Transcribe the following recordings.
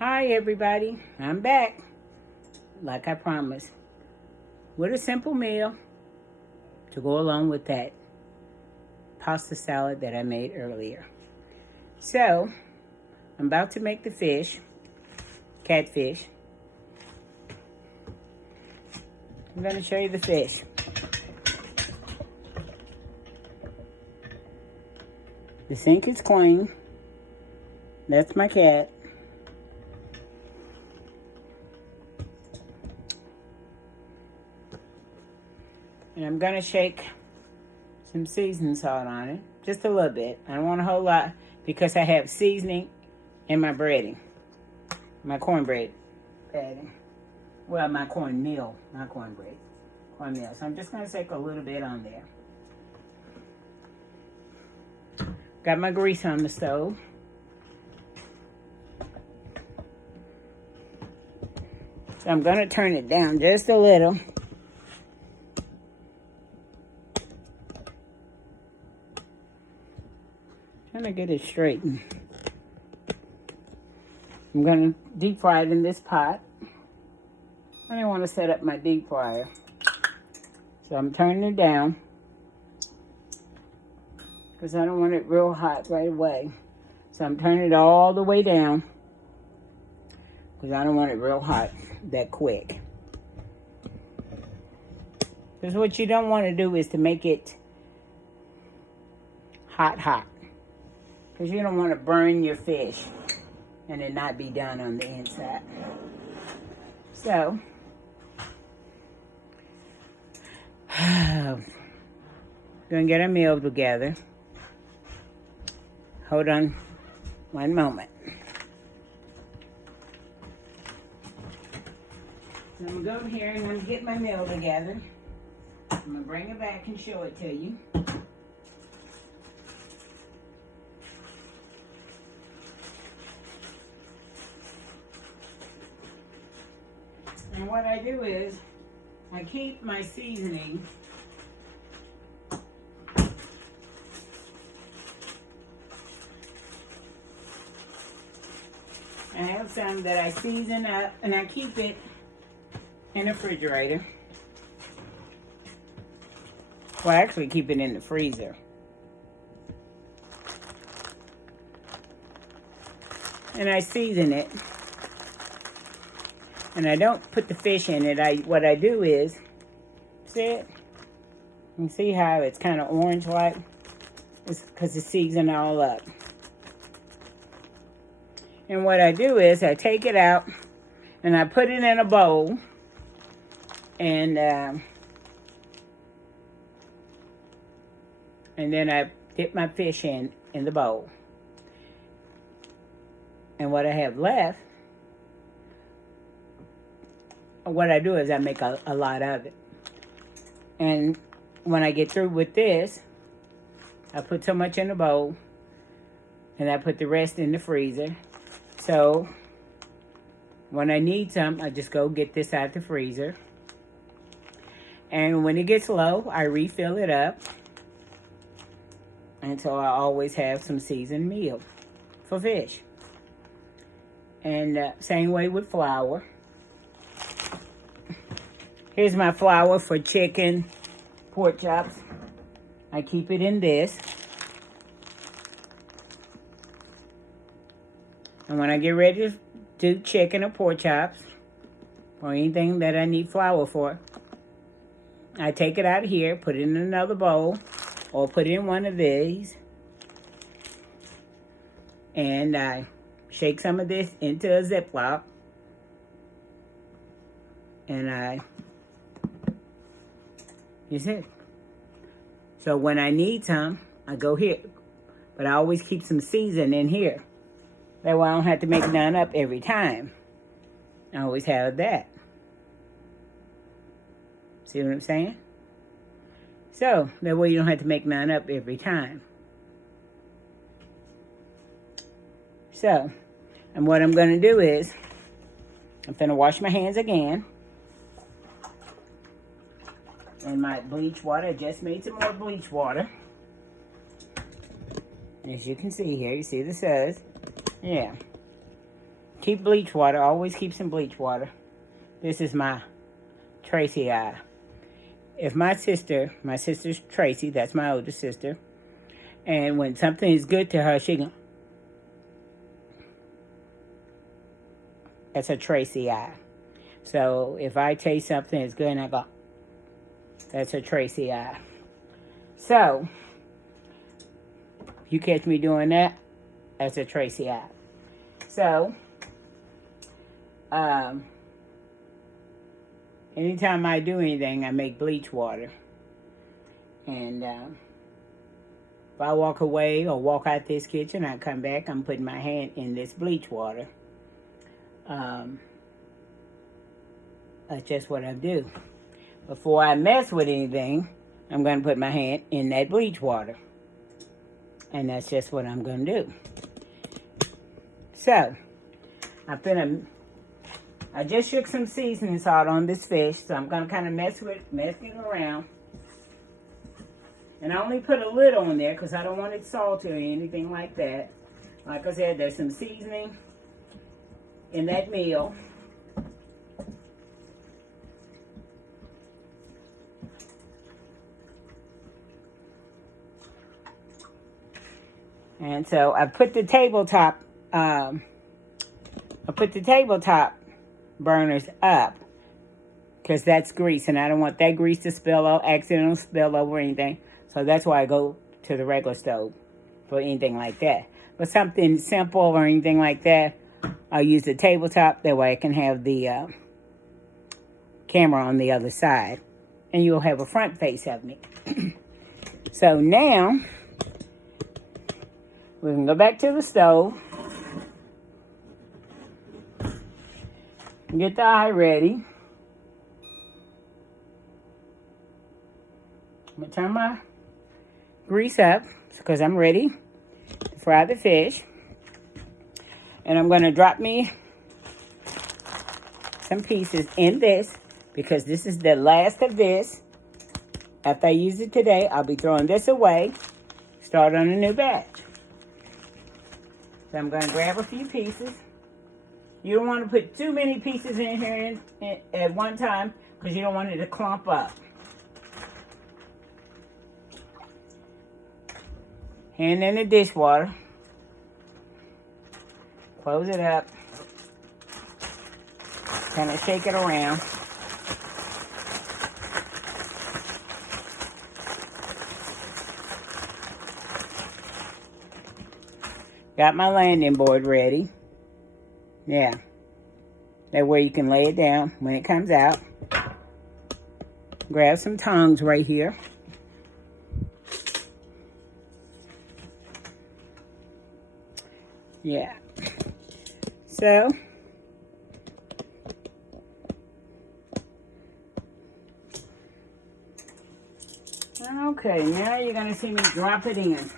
Hi everybody, I'm back, like I promised, with a simple meal to go along with that pasta salad that I made earlier. So, I'm about to make the fish, catfish. I'm going to show you the fish. The sink is clean. That's my cat. And I'm going to shake some seasoning salt on it, just a little bit. I don't want a whole lot because I have seasoning in my breading, my cornbread breading. Well, my cornmeal, not cornbread, cornmeal. So I'm just going to take a little bit on there. Got my grease on the stove. So I'm going to turn it down just a little. Trying to get it straightened. I'm going to deep fry it in this pot. I didn't want to set up my deep fryer. So I'm turning it down because I don't want it real hot right away. So I'm turning it all the way down because I don't want it real hot that quick. Because what you don't want to do is to make it hot. Because you don't want to burn your fish and it not be done on the inside. So, gonna get a meal together. Hold on one moment. So I'm gonna go here and I'm gonna get my meal together. I'm gonna bring it back and show it to you. And what I do is, I keep my seasoning I have some that I season up and I keep it in the refrigerator. Well, I actually keep it in the freezer. And I season it. And I don't put the fish in it. What I do is, see it? You can see how it's kind of orange-like? It's because it's seasoned all up. And what I do is I take it out and I put it in a bowl. And then I dip my fish in the bowl. And what I have left, what I do is I make a lot of it. And when I get through with this, I put so much in the bowl and I put the rest in the freezer. So when I need some, I just go get this out the freezer. And when it gets low, I refill it up. And so I always have some seasoned meal for fish. And same way with flour. Here's my flour for chicken, pork chops. I keep it in this. And when I get ready to do chicken or pork chops, or anything that I need flour for, I take it out of here, put it in another bowl, or put it in one of these. And I shake some of this into a Ziploc. And I use it. So when I need some, I go here. But I always keep some seasoning in here. That way I don't have to make none up every time. I always have that. See what I'm saying? So, that way you don't have to make none up every time. So, and what I'm going to do is, I'm going to wash my hands again. And my bleach water, I just made some more bleach water. As you can see here, you see the suds. Yeah. Keep bleach water. Always keep some bleach water. This is my Tracy eye. If my sister's Tracy, that's my older sister, and when something is good to her, she can. That's a Tracy eye. So if I taste something is good and I go, that's a Tracy eye. So you catch me doing that, that's a Tracy eye. So anytime I do anything, I make bleach water. And if I walk away or walk out this kitchen, I come back, I'm putting my hand in this bleach water. That's just what I do. Before I mess with anything, I'm going to put my hand in that bleach water. And that's just what I'm going to do. So, I just shook some seasoning salt on this fish, so I'm going to kind of mess it around. And I only put a little on there because I don't want it salty or anything like that. Like I said, there's some seasoning in that meal. And so I put the tabletop burners up because that's grease, and I don't want that grease to accidental spill over anything. So that's why I go to the regular stove for anything like that. But something simple or anything like that, I'll use the tabletop. That way I can have the camera on the other side, and you'll have a front face of me. So now we can go back to the stove. Get the eye ready. I'm going to turn my grease up because I'm ready to fry the fish. And I'm going to drop me some pieces in this because this is the last of this. After I use it today, I'll be throwing this away. Start on a new batch. So I'm going to grab a few pieces. You don't want to put too many pieces in here at one time because you don't want it to clump up. Hand in the dishwater. Close it up. Kind of shake it around. Got my landing board ready. Yeah. That way you can lay it down when it comes out. Grab some tongs right here. Yeah. So, okay, now you're going to see me drop it in.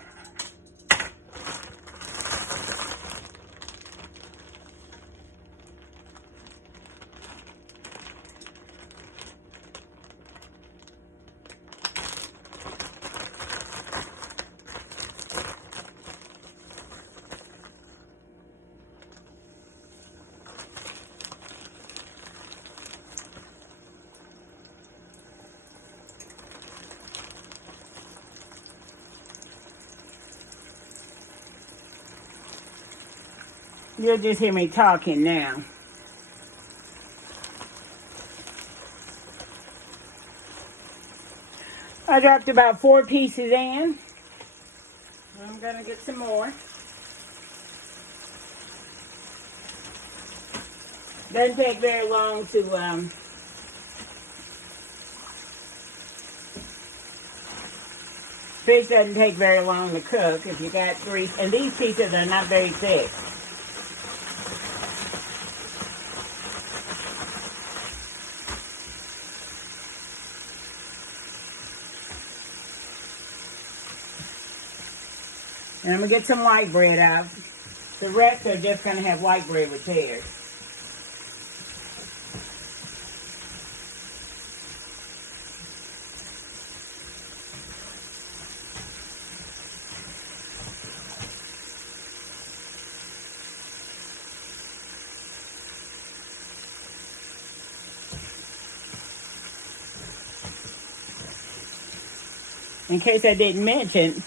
You'll just hear me talking now. I dropped about 4 pieces in. I'm going to get some more. Doesn't take very long to fish doesn't take very long to cook if you got grease. And these pieces are not very thick. And I'm going to get some white bread out. The rest are just going to have white bread with theirs. in case I didn't mention,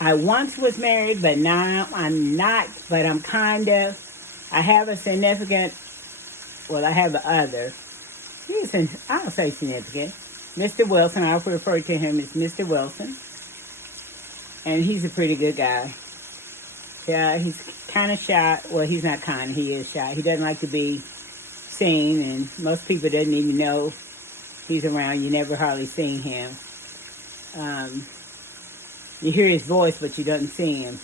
I once was married, but now I'm not. But I'm kind of. I have a significant. Well, I have the other. I'll say significant. Mr. Wilson. I'll refer to him as Mr. Wilson, and he's a pretty good guy. Yeah, he's kind of shy. Well, he's not kind. He is shy. He doesn't like to be seen, and most people doesn't even know he's around. You never hardly seen him. You hear his voice, but you don't see him.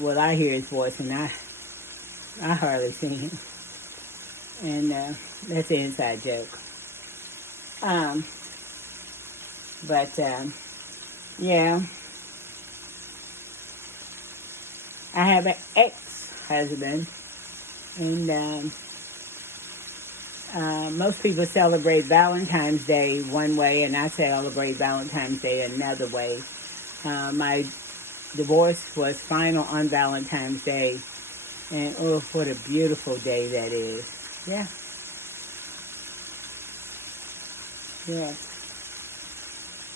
Well, I hear his voice, and I hardly see him. And that's an inside joke. Yeah. I have an ex-husband, and most people celebrate Valentine's Day one way, and I celebrate Valentine's Day another way. My divorce was final on Valentine's Day, and oh, what a beautiful day that is. Yeah. Yeah.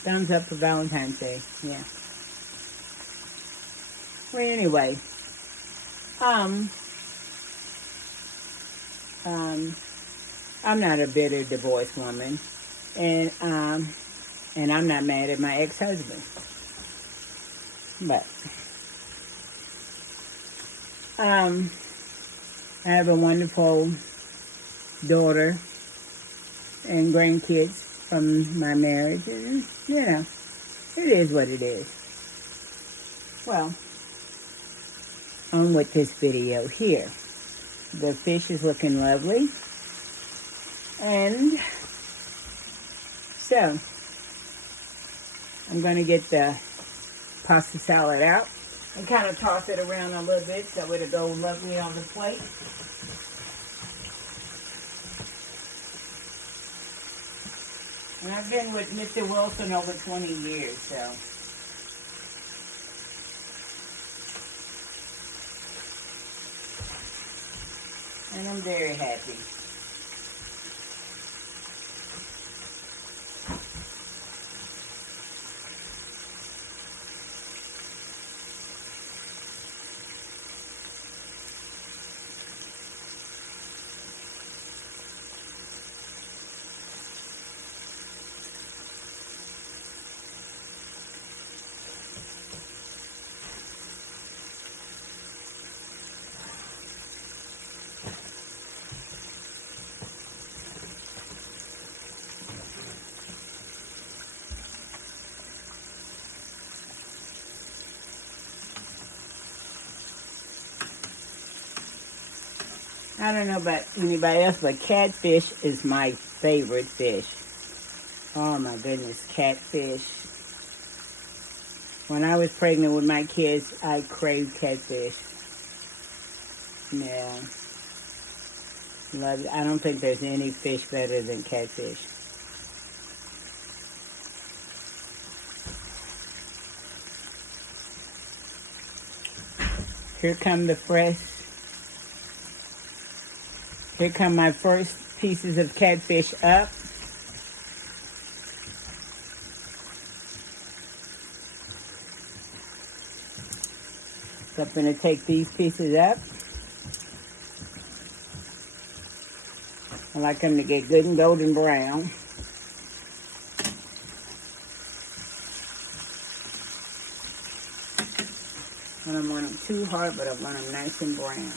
Thumbs up for Valentine's Day. Yeah. Well, anyway, I'm not a bitter divorced woman, and I'm not mad at my ex-husband. But I have a wonderful daughter and grandkids from my marriage, and it is what it is. Well, on with this video here. The fish is looking lovely. And so, I'm going to get the pasta salad out and kind of toss it around a little bit so it'll go lovely on the plate. And I've been with Mr. Wilson over 20 years, so. And I'm very happy. I don't know about anybody else, but catfish is my favorite fish. Oh my goodness, catfish. When I was pregnant with my kids, I craved catfish. Yeah. Love it. I don't think there's any fish better than catfish. Here come my first pieces of catfish up. So I'm going to take these pieces up. I like them to get good and golden brown. I don't want them too hard, but I want them nice and brown.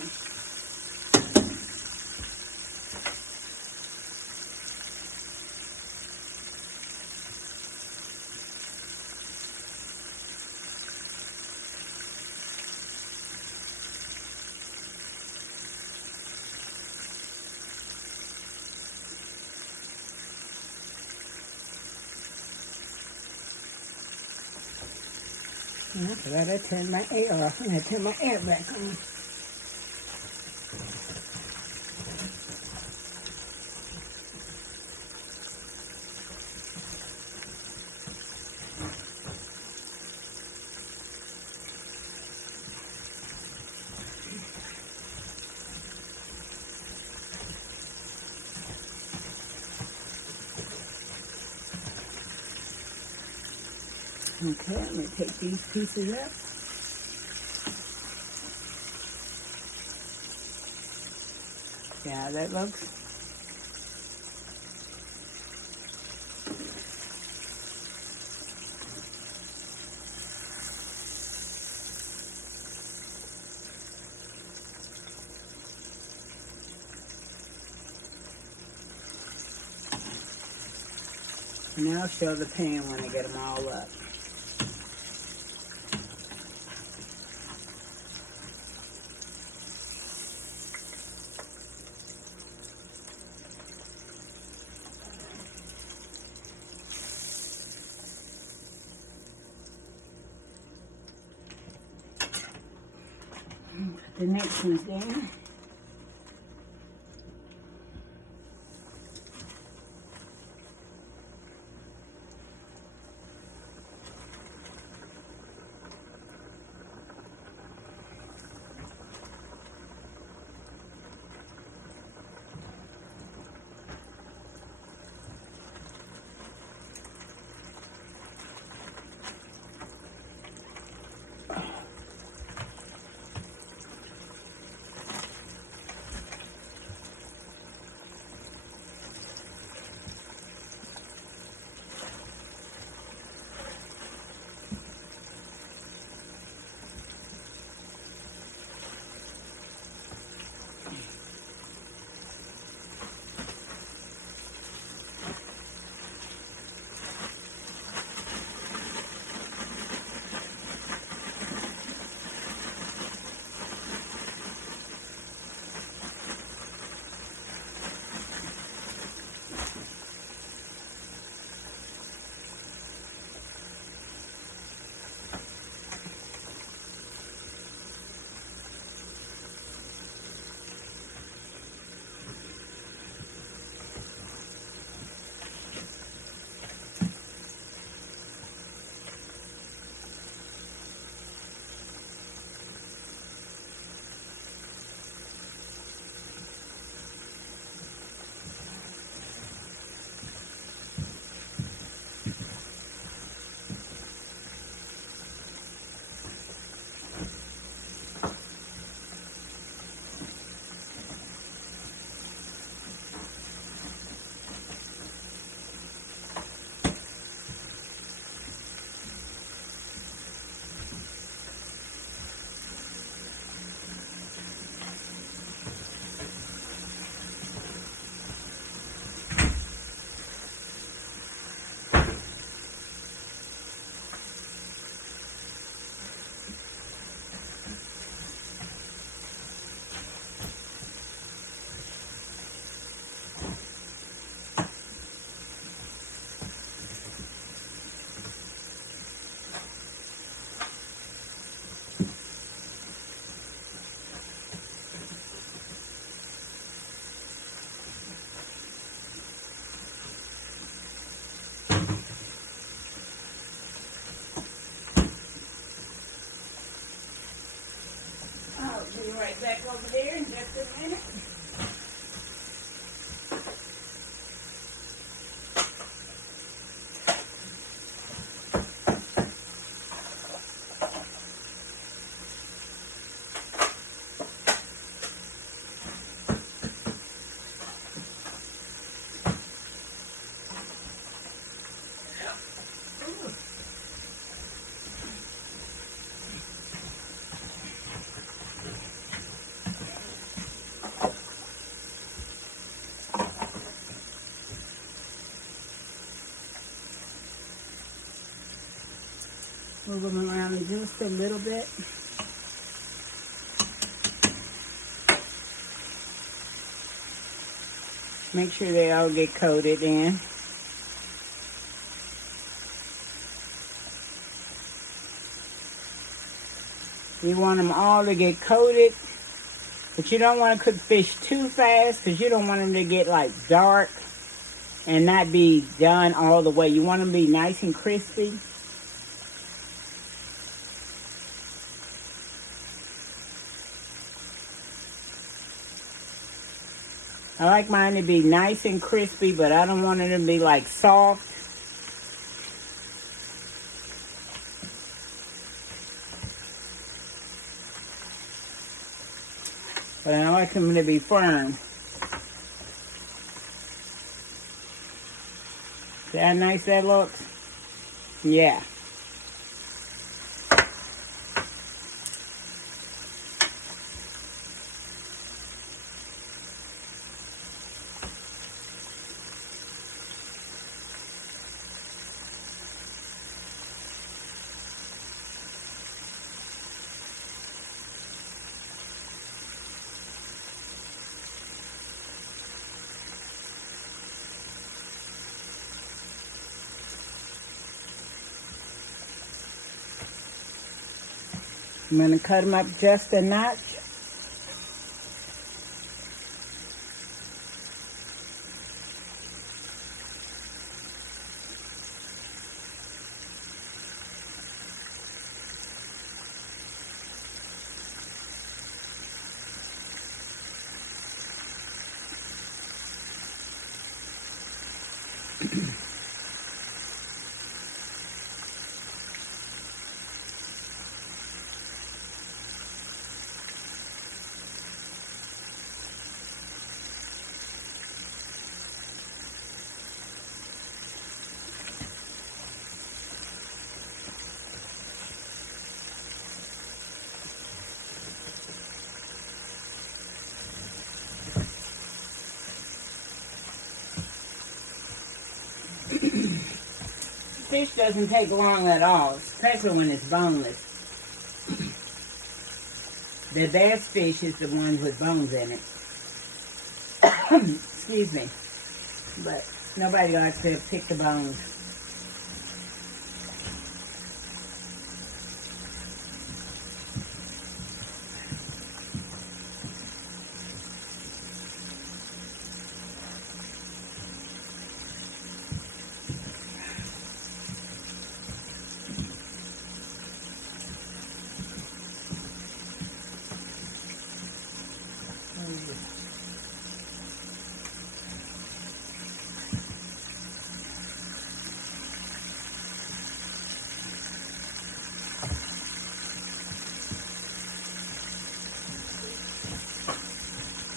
I forgot I turned my air off, and I turned my air back on. Okay, I'm going to take these pieces up. See how that looks? And I'll show the pan when I get them all up. Put the next ones down. I'll be right back over there in just a minute. Move them around just a little bit. Make sure they all get coated in. You want them all to get coated, but you don't want to cook fish too fast because you don't want them to get like dark and not be done all the way. You want them to be nice and crispy. I like mine to be nice and crispy, but I don't want it to be like soft. but I like them to be firm. See how nice that looks? Yeah. I'm going to cut them up just a notch. Fish doesn't take long at all, especially when it's boneless. The best fish is the one with bones in it. Excuse me. But nobody likes to pick the bones.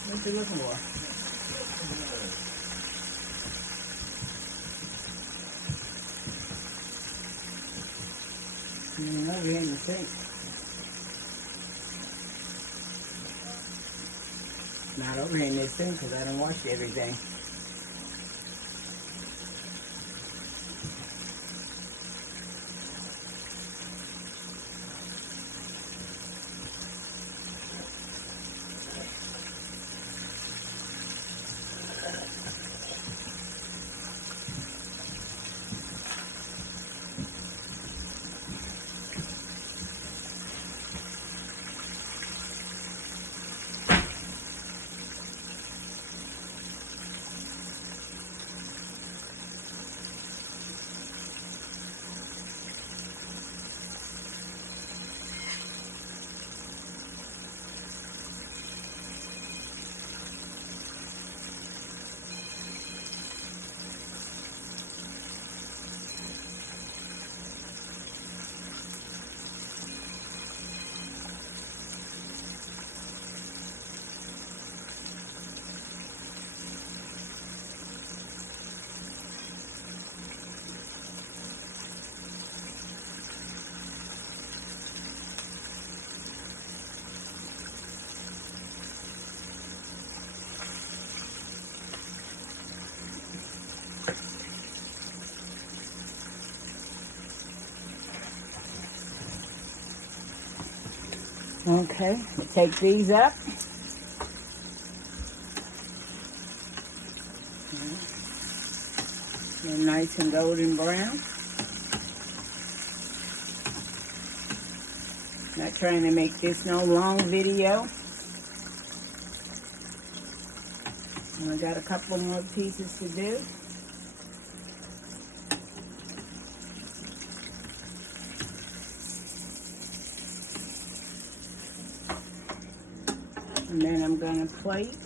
What you looking for? Over here in the sink. Not over here in this sink because I don't wash everything. Okay, take these up. They're nice and golden brown. Not trying to make this no long video. I got a couple more pieces to do. And then I'm going to plate.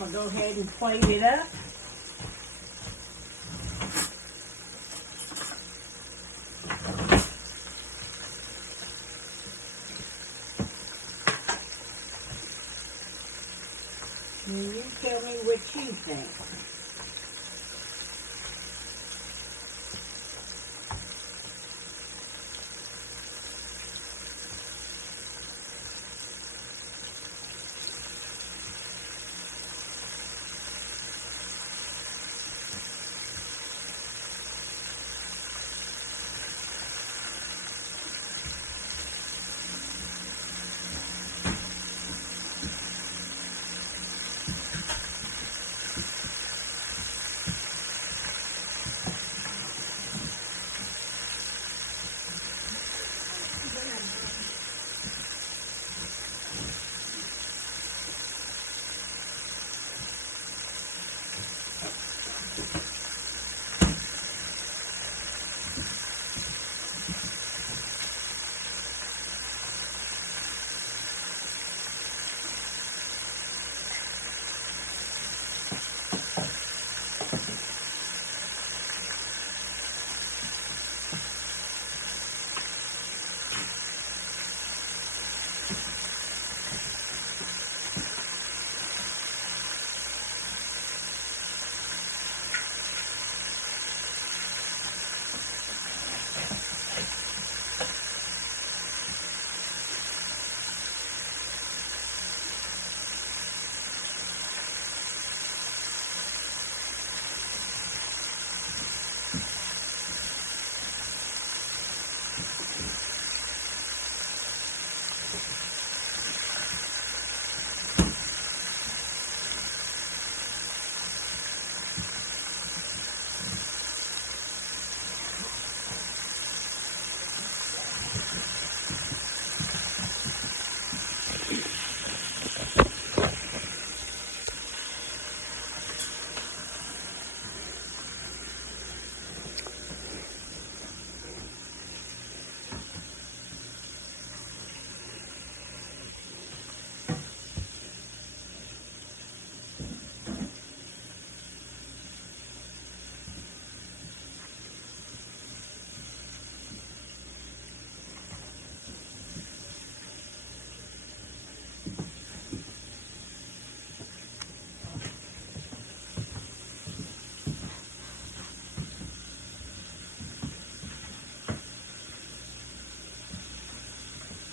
going to go ahead and plate it up. And you tell me what you think.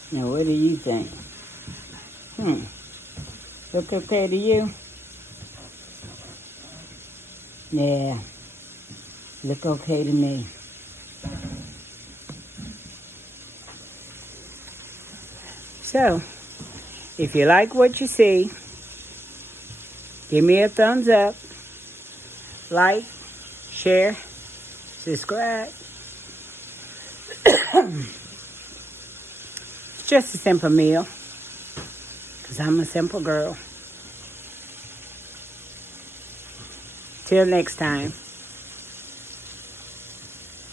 Now, what do you think? Look okay to you? Yeah, look okay to me. So, if you like what you see, give me a thumbs up, like, share, subscribe. It's just a simple meal, because I'm a simple girl. Till next time.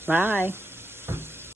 Bye.